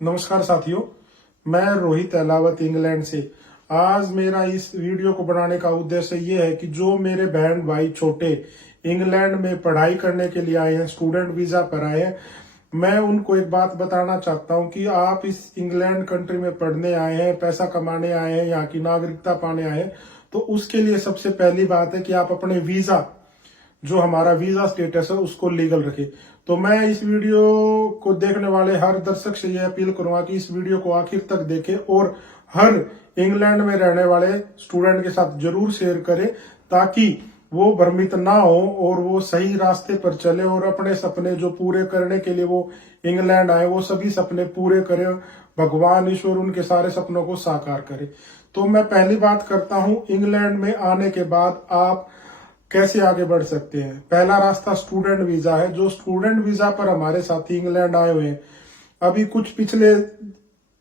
नमस्कार साथियों, मैं रोहित अहलावत इंग्लैंड से। आज मेरा इस वीडियो को बनाने का उद्देश्य ये है कि जो मेरे बहन भाई छोटे इंग्लैंड में पढ़ाई करने के लिए आए हैं, स्टूडेंट वीजा पर आए हैं, मैं उनको एक बात बताना चाहता हूं कि आप इस इंग्लैंड कंट्री में पढ़ने आए हैं, पैसा कमाने आए हैं, यहाँ की नागरिकता पाने आए हैं, तो उसके लिए सबसे पहली बात है कि आप अपने वीजा, जो हमारा वीजा स्टेटस है, उसको लीगल रखे। तो मैं इस वीडियो को देखने वाले हर दर्शक से यह अपील करूंगा कि इस वीडियो को आखिर तक देखें और हर इंग्लैंड में रहने वाले स्टूडेंट के साथ जरूर शेयर करें, ताकि वो भ्रमित ना हो और वो सही रास्ते पर चले और अपने सपने जो पूरे करने के लिए वो इंग्लैंड आए, वो सभी सपने पूरे करें। भगवान ईश्वर उनके सारे सपनों को साकार करे। तो मैं पहली बात करता हूं, इंग्लैंड में आने के बाद आप कैसे आगे बढ़ सकते हैं। पहला रास्ता स्टूडेंट वीजा है। जो स्टूडेंट वीजा पर हमारे साथी इंग्लैंड आए हुए हैं, अभी कुछ पिछले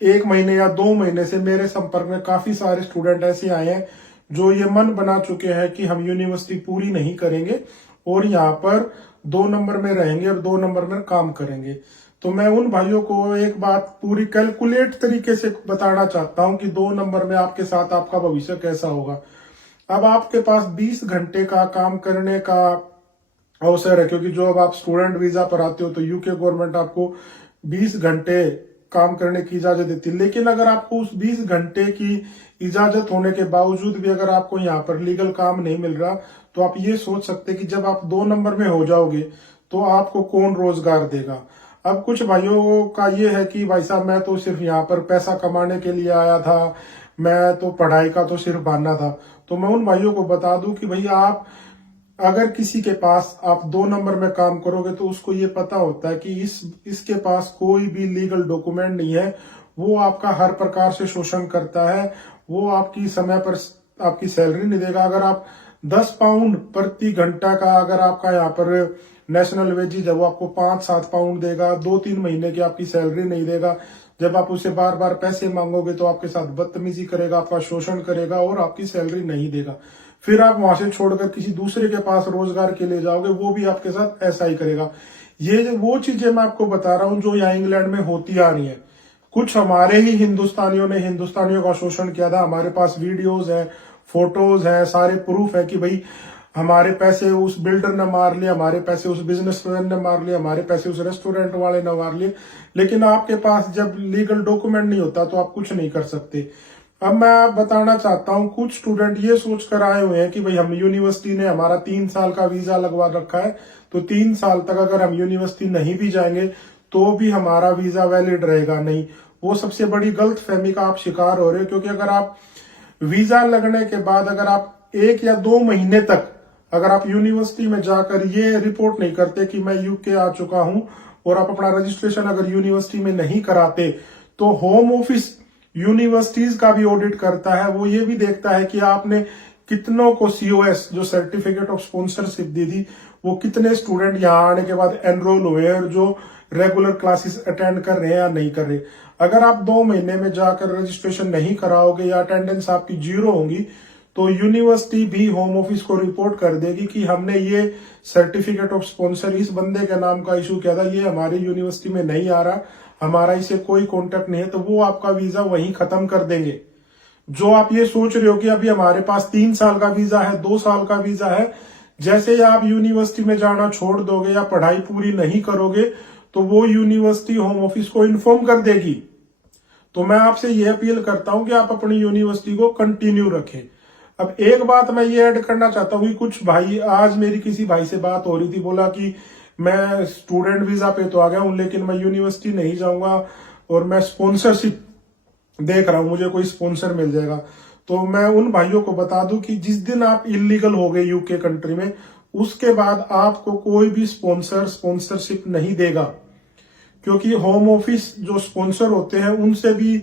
1 महीने या 2 महीने से मेरे संपर्क में काफी सारे स्टूडेंट ऐसे आए हैं जो ये मन बना चुके हैं कि हम यूनिवर्सिटी पूरी नहीं करेंगे और यहाँ पर 2 नंबर में रहेंगे और 2 नंबर में काम करेंगे। तो मैं उन भाइयों को एक बात पूरी कैलकुलेट तरीके से बताना चाहता हूं कि 2 नंबर में आपके साथ आपका भविष्य कैसा होगा। अब आपके पास 20 घंटे का काम करने का अवसर है, क्योंकि जो अब आप स्टूडेंट वीजा पर आते हो तो यूके गवर्नमेंट आपको 20 घंटे काम करने की इजाजत देती है। लेकिन अगर आपको उस 20 घंटे की इजाजत होने के बावजूद भी अगर आपको यहाँ पर लीगल काम नहीं मिल रहा, तो आप ये सोच सकते हैं कि जब आप 2 नंबर में हो जाओगे तो आपको कौन रोजगार देगा। अब कुछ भाइयों का ये है कि भाई साहब, मैं तो सिर्फ यहाँ पर पैसा कमाने के लिए आया था, मैं तो पढ़ाई का तो सिर्फ बहाना था। तो मैं उन भाइयों को बता दूं कि भैया, आप अगर किसी के पास आप 2 नंबर में काम करोगे तो उसको ये पता होता है कि इसके पास कोई भी लीगल डॉक्यूमेंट नहीं है, वो आपका हर प्रकार से शोषण करता है, वो आपकी समय पर आपकी सैलरी नहीं देगा। अगर आप 10 पाउंड प्रति घंटा का अगर आपका यहाँ पर नेशनल वेजेज है, वो आपको 5-7 पाउंड देगा। 2-3 महीने की आपकी सैलरी नहीं देगा। जब आप उसे बार बार पैसे मांगोगे तो आपके साथ बदतमीजी करेगा, आपका शोषण करेगा और आपकी सैलरी नहीं देगा। फिर आप वहां से छोड़कर किसी दूसरे के पास रोजगार के लिए जाओगे, वो भी आपके साथ ऐसा ही करेगा। ये वो चीजें मैं आपको बता रहा हूं जो यहाँ इंग्लैंड में होती आ रही है। कुछ हमारे ही हिंदुस्तानियों ने हिंदुस्तानियों का शोषण किया था। हमारे पास वीडियोज है, फोटोज है, सारे प्रूफ है कि भाई हमारे पैसे उस बिल्डर ने मार लिए, हमारे पैसे उस बिजनेसमैन ने मार लिए, हमारे पैसे उस रेस्टोरेंट वाले ने मार लिए। लेकिन आपके पास जब लीगल डॉक्यूमेंट नहीं होता तो आप कुछ नहीं कर सकते। अब मैं बताना चाहता हूं, कुछ स्टूडेंट ये सोच कर आए हुए हैं कि भाई हम यूनिवर्सिटी ने हमारा 3 साल का वीजा लगवा रखा है, तो 3 साल तक अगर हम यूनिवर्सिटी नहीं भी जाएंगे तो भी हमारा वीजा वैलिड रहेगा। नहीं, वो सबसे बड़ी गलत फहमी का आप शिकार हो रहे हो। क्योंकि अगर आप वीजा लगने के बाद अगर आप 1 या 2 महीने तक अगर आप यूनिवर्सिटी में जाकर ये रिपोर्ट नहीं करते कि मैं यूके आ चुका हूं, और आप अपना रजिस्ट्रेशन अगर यूनिवर्सिटी में नहीं कराते, तो होम ऑफिस यूनिवर्सिटीज का भी ऑडिट करता है। वो ये भी देखता है कि आपने कितनों को सीओएस, जो सर्टिफिकेट ऑफ स्पॉन्सरशिप दी थी, वो कितने स्टूडेंट यहाँ आने के बाद एनरोल हुए और जो रेगुलर क्लासेस अटेंड कर रहे हैं या नहीं कर रहे। अगर आप 2 महीने में जाकर रजिस्ट्रेशन नहीं कराओगे या अटेंडेंस आपकी 0 होगी, तो यूनिवर्सिटी भी होम ऑफिस को रिपोर्ट कर देगी कि हमने ये सर्टिफिकेट ऑफ स्पॉन्सर इस बंदे के नाम का इशू किया था, ये हमारी यूनिवर्सिटी में नहीं आ रहा, हमारा इसे कोई कॉन्टेक्ट नहीं है, तो वो आपका वीजा वहीं खत्म कर देंगे। जो आप ये सोच रहे हो कि अभी हमारे पास 3 साल का वीजा है, 2 साल का वीजा है, जैसे ही आप यूनिवर्सिटी में जाना छोड़ दोगे या पढ़ाई पूरी नहीं करोगे, तो वो यूनिवर्सिटी होम ऑफिस को इन्फॉर्म कर देगी। तो मैं आपसे यह अपील करता हूं कि आप अपनी यूनिवर्सिटी को कंटिन्यू रखें। अब एक बात मैं ये ऐड करना चाहता हूँ कि कुछ भाई, आज मेरी किसी भाई से बात हो रही थी, बोला कि मैं स्टूडेंट वीजा पे तो आ गया हूं लेकिन मैं यूनिवर्सिटी नहीं जाऊंगा और मैं स्पॉन्सरशिप देख रहा हूं, मुझे कोई स्पॉन्सर मिल जाएगा। तो मैं उन भाइयों को बता दूं कि जिस दिन आप इलीगल हो गए यूके कंट्री में, उसके बाद आपको कोई भी स्पॉन्सरशिप नहीं देगा। क्योंकि होम ऑफिस जो स्पॉन्सर होते हैं उनसे भी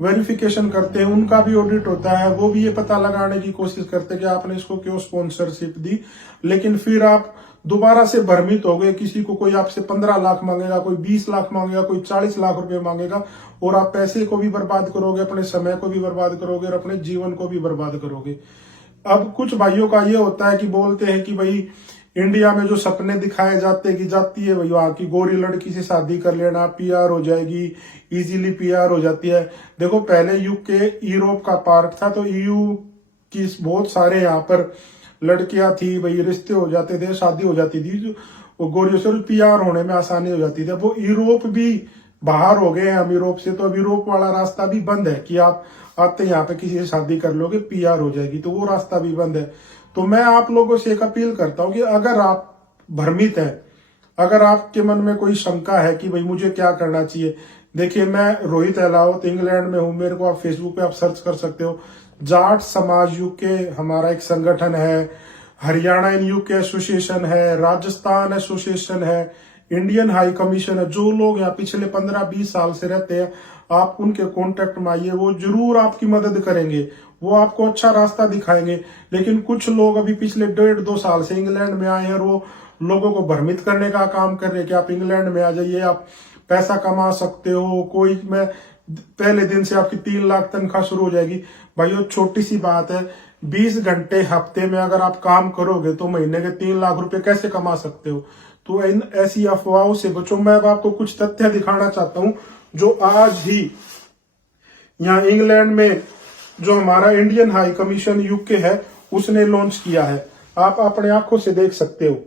वेरिफिकेशन करते हैं, उनका भी ऑडिट होता है, वो भी ये पता लगाने की कोशिश करते हैं कि आपने इसको क्यों स्पॉन्सरशिप दी। लेकिन फिर आप दोबारा से भ्रमित हो गए, किसी को कोई आपसे 15 लाख मांगेगा, कोई 20 लाख मांगेगा, कोई 40 लाख रुपए मांगेगा, और आप पैसे को भी बर्बाद करोगे, अपने समय को भी बर्बाद करोगे और अपने जीवन को भी बर्बाद करोगे। अब कुछ भाइयों का ये होता है कि बोलते हैं कि भाई इंडिया में जो सपने दिखाए जाते कि जाती है, वही वहां की गोरी लड़की से शादी कर लेना, पीआर हो जाएगी, इजीली पीआर हो जाती है। देखो पहले यूके यूरोप का पार्ट था, तो ईयू की बहुत सारे यहाँ पर लड़कियां थी, वही रिश्ते हो जाते थे, शादी हो जाती थी, वो गोरियों से पीआर होने में आसानी हो जाती थी। वो यूरोप भी बाहर हो गए हैं हम यूरोप से, तो अब यूरोप वाला रास्ता भी बंद है कि आप आते यहाँ पे किसी से शादी कर लोगे पीआर हो जाएगी, तो वो रास्ता भी बंद है। तो मैं आप लोगों से एक अपील करता हूं कि अगर आप भ्रमित हैं, अगर आपके मन में कोई शंका है कि भाई मुझे क्या करना चाहिए, देखिए मैं रोहित अहलावत इंग्लैंड में हूं, मेरे को आप फेसबुक पे आप सर्च कर सकते हो। जाट समाज यूके हमारा एक संगठन है, हरियाणा इन यूके एसोसिएशन है, राजस्थान एसोसिएशन है, इंडियन हाई कमीशन है। जो लोग यहाँ पिछले 15-20 साल से रहते हैं, आप उनके कांटेक्ट में आइए, वो जरूर आपकी मदद करेंगे, वो आपको अच्छा रास्ता दिखाएंगे। लेकिन कुछ लोग अभी पिछले 1.5-2 साल से इंग्लैंड में आए हैं और वो लोगों को भ्रमित करने का काम कर रहे हैं कि आप इंग्लैंड में आ जाइए, आप पैसा कमा सकते हो, कोई मैं पहले दिन से आपकी 3 लाख तनख्वाह शुरू हो जाएगी। भाई वो छोटी सी बात है, 20 घंटे हफ्ते में अगर आप काम करोगे तो महीने के 3 लाख रुपए कैसे कमा सकते हो। तो इन ऐसी अफवाहों से बचो। मैं अब आपको कुछ तथ्य दिखाना चाहता हूं जो आज ही यहाँ इंग्लैंड में जो हमारा इंडियन हाई कमीशन यूके है उसने लॉन्च किया है, आप अपने आंखों से देख सकते हो।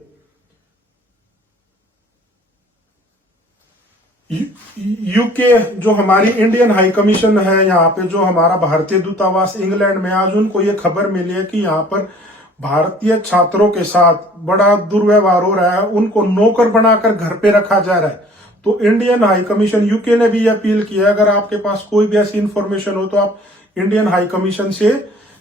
यूके जो हमारी इंडियन हाई कमीशन है, यहाँ पे जो हमारा भारतीय दूतावास इंग्लैंड में, आज उनको ये खबर मिली है कि यहाँ पर भारतीय छात्रों के साथ बड़ा दुर्व्यवहार हो रहा है, उनको नौकर बनाकर घर पे रखा जा रहा है। तो इंडियन हाई कमीशन यूके ने भी अपील किया है, अगर आपके पास कोई भी ऐसी इंफॉर्मेशन हो तो आप इंडियन हाई कमीशन से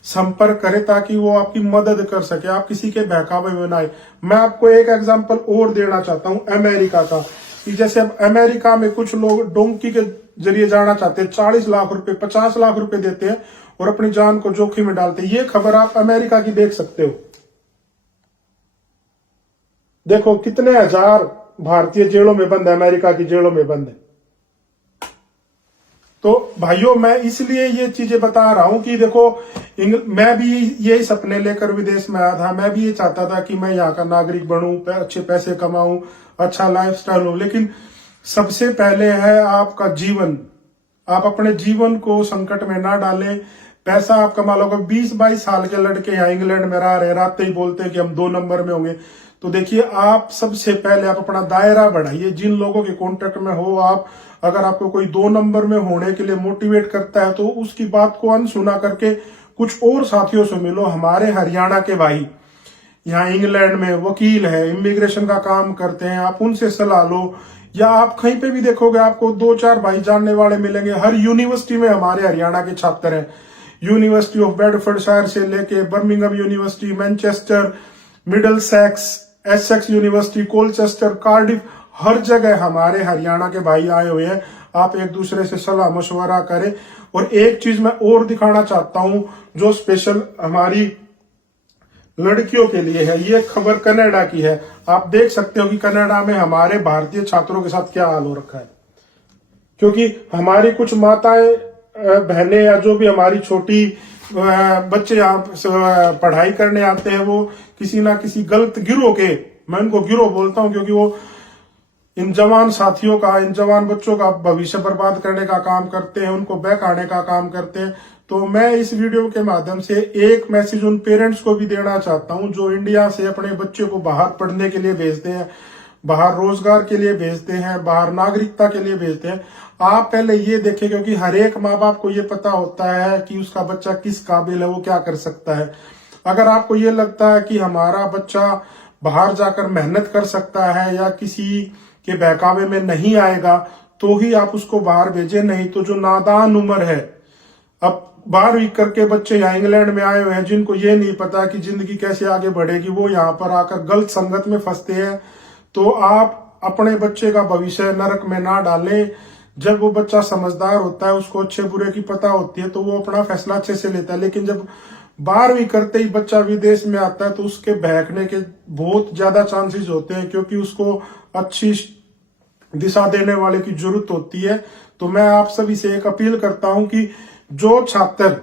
संपर्क करें ताकि वो आपकी मदद कर सके, आप किसी के बहकावे में ना आए। मैं आपको एक एग्जांपल और देना चाहता हूं अमेरिका का, कि जैसे अब अमेरिका में कुछ लोग डोंकी के जरिए जाना चाहते हैं, 40 लाख रुपए 50 लाख रुपए देते हैं और अपनी जान को जोखिम में डालते हैं। ये खबर आप अमेरिका की देख सकते हो। देखो कितने हजार भारतीय जेलों में बंद है, अमेरिका की जेलों में बंद है। तो भाइयों मैं इसलिए ये चीजें बता रहा हूं कि देखो मैं भी यही सपने लेकर विदेश में आया था, मैं भी ये चाहता था कि मैं यहाँ का नागरिक बनूं, अच्छे पैसे कमाऊं, अच्छा लाइफस्टाइल हो। लेकिन सबसे पहले है आपका जीवन, आप अपने जीवन को संकट में ना डालें। पैसा आप कमा लोगे। 20-22 साल के लड़के यहाँ इंग्लैंड में रह रहे, रात ही बोलते हैं कि हम 2 नंबर में होंगे। तो देखिए आप सबसे पहले आप अपना दायरा बढ़ाइए, जिन लोगों के कॉन्टेक्ट में हो आप, अगर आपको कोई 2 नंबर में होने के लिए मोटिवेट करता है तो उसकी बात को अनसुना करके कुछ और साथियों से मिलो। हमारे हरियाणा के भाई यहाँ इंग्लैंड में वकील है, इमिग्रेशन का काम करते हैं, आप उनसे सलाह लो। या आप कहीं पे भी देखोगे आपको 2-4 भाई जानने वाले मिलेंगे। हर यूनिवर्सिटी में हमारे हरियाणा के छात्र हैं, यूनिवर्सिटी ऑफ बेडफोर्डशायर से लेके Birmingham University, Manchester, Middlesex, Essex University, Colchester, Cardiff, हर जगह हमारे हरियाणा के भाई आए हुए हैं। आप एक दूसरे से सलाह मशवरा करें। और एक चीज मैं और दिखाना चाहता हूं जो स्पेशल हमारी लड़कियों के लिए है। ये खबर कनाडा की है, आप देख सकते हो कि कनाडा में हमारे भारतीय छात्रों के साथ क्या हाल हो रखा है। क्योंकि हमारी कुछ माताएं बहनें या जो भी हमारी छोटी बच्चे यहाँ पढ़ाई करने आते हैं, वो किसी ना किसी गलत गिरोह के, मैं उनको गिरोह बोलता हूं क्योंकि वो इन जवान साथियों का, इन जवान बच्चों का भविष्य बर्बाद करने का काम करते हैं, उनको बहकाने का काम करते हैं। तो मैं इस वीडियो के माध्यम से एक मैसेज उन पेरेंट्स को भी देना चाहता हूं जो इंडिया से अपने बच्चे को बाहर पढ़ने के लिए भेजते हैं, बाहर रोजगार के लिए भेजते हैं, बाहर नागरिकता के लिए भेजते हैं। आप पहले ये देखें, क्योंकि हर एक माँ बाप को ये पता होता है कि उसका बच्चा किस काबिल है, वो क्या कर सकता है। अगर आपको ये लगता है कि हमारा बच्चा बाहर जाकर मेहनत कर सकता है या किसी के बहकावे में नहीं आएगा तो ही आप उसको बाहर भेजें, नहीं तो जो नादान उम्र है, अब 12वीं करके बच्चे यहाँ इंग्लैंड में आए हुए हैं जिनको ये नहीं पता कि जिंदगी कैसे आगे बढ़ेगी, वो यहाँ पर आकर गलत संगत में फंसते हैं। तो आप अपने बच्चे का भविष्य नरक में ना डालें। जब वो बच्चा समझदार होता है, उसको अच्छे बुरे की पता होती है, तो वो अपना फैसला अच्छे से लेता है। लेकिन जब 12वीं करते ही बच्चा विदेश में आता है तो उसके बहकने के बहुत ज्यादा चांसेस होते हैं, क्योंकि उसको अच्छी दिशा देने वाले की जरूरत होती है। तो मैं आप सभी से एक अपील करता हूं कि जो छात्र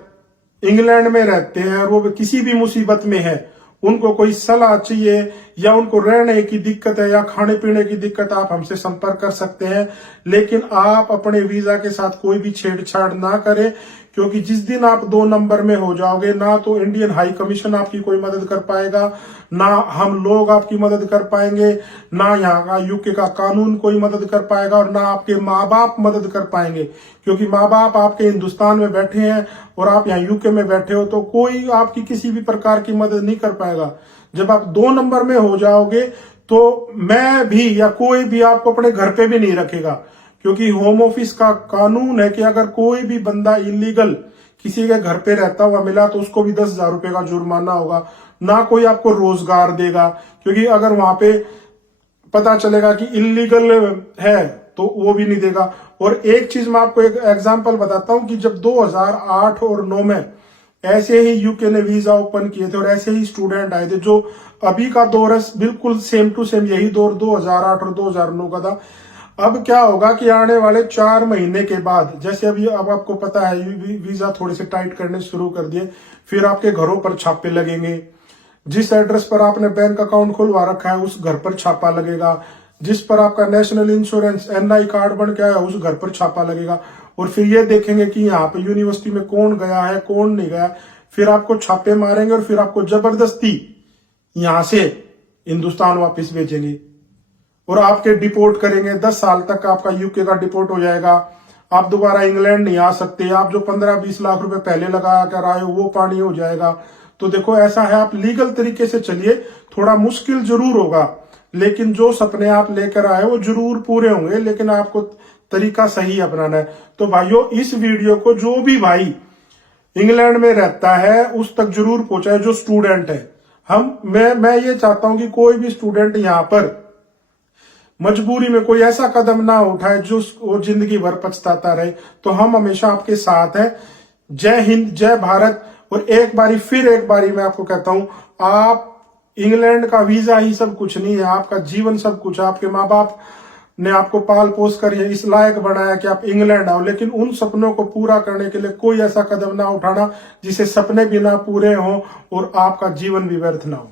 इंग्लैंड में रहते हैं और वो किसी भी मुसीबत में है, उनको कोई सलाह चाहिए या उनको रहने की दिक्कत है या खाने पीने की दिक्कत, आप हमसे संपर्क कर सकते हैं। लेकिन आप अपने वीजा के साथ कोई भी छेड़छाड़ ना करें, क्योंकि जिस दिन आप 2 नंबर में हो जाओगे, ना तो इंडियन हाई कमीशन आपकी कोई मदद कर पाएगा, ना हम लोग आपकी मदद कर पाएंगे, ना यहाँ का यूके का कानून कोई मदद कर पाएगा, और ना आपके माँ बाप मदद कर पाएंगे। क्योंकि माँ बाप आपके हिंदुस्तान में बैठे हैं और आप यहाँ यूके में बैठे हो, तो कोई आपकी किसी भी प्रकार की मदद नहीं कर पाएगा। जब आप 2 नंबर में हो जाओगे तो मैं भी या कोई भी आपको अपने घर पे भी नहीं रखेगा, क्योंकि होम ऑफिस का कानून है कि अगर कोई भी बंदा इलीगल किसी के घर पे रहता हुआ मिला तो उसको भी 10,000 रुपए का जुर्माना होगा। ना कोई आपको रोजगार देगा, क्योंकि अगर वहां पे पता चलेगा कि इलीगल है तो वो भी नहीं देगा। और एक चीज मैं आपको एक एग्जांपल बताता हूं कि जब 2008 और 9 में ऐसे ही यूके ने वीजा ओपन किए थे और ऐसे ही स्टूडेंट आए थे, जो अभी का दौर है बिल्कुल सेम टू सेम यही दौर 2008 और 2009 का था। अब क्या होगा कि आने वाले 4 महीने के बाद, जैसे अभी अब आपको पता है वीजा थोड़े से टाइट करने शुरू कर दिए, फिर आपके घरों पर छापे लगेंगे। जिस एड्रेस पर आपने बैंक अकाउंट खुलवा रखा है उस घर पर छापा लगेगा। जिस पर आपका नेशनल इंश्योरेंस NI कार्ड बन के आया उस घर पर छापा लगेगा। और फिर ये देखेंगे कि यहाँ पे यूनिवर्सिटी में कौन गया है कौन नहीं गया। फिर आपको छापे मारेंगे और फिर आपको जबरदस्ती यहां से हिंदुस्तान वापस भेजेंगे और आपके डिपोर्ट करेंगे। 10 साल तक आपका यूके का डिपोर्ट हो जाएगा। आप दोबारा इंग्लैंड नहीं आ सकते। आप जो 15-20 लाख रुपए पहले लगा कर आए हो वो पानी हो जाएगा। तो देखो ऐसा है, आप लीगल तरीके से चलिए, थोड़ा मुश्किल जरूर होगा, लेकिन जो सपने आप लेकर आए वो जरूर पूरे होंगे, लेकिन आपको तरीका सही अपनाना है। तो भाइयों, इस वीडियो को जो भी भाई इंग्लैंड में रहता है उस तक जरूर पहुंचाए, जो स्टूडेंट है। मैं ये चाहता हूं कि कोई भी स्टूडेंट यहां पर मजबूरी में कोई ऐसा कदम ना उठाए जो वो जिंदगी भर पछताता रहे। तो हम हमेशा आपके साथ हैं। जय हिंद, जय भारत। और एक बारी मैं आपको कहता हूं, आप इंग्लैंड का वीजा ही सब कुछ नहीं है, आपका जीवन सब कुछ है। आपके माँ बाप ने आपको पाल पोस कर इस लायक बनाया कि आप इंग्लैंड आओ, लेकिन उन सपनों को पूरा करने के लिए कोई ऐसा कदम ना उठाना जिसे सपने भी ना पूरे हों और आपका जीवन भी व्यर्थ ना हो।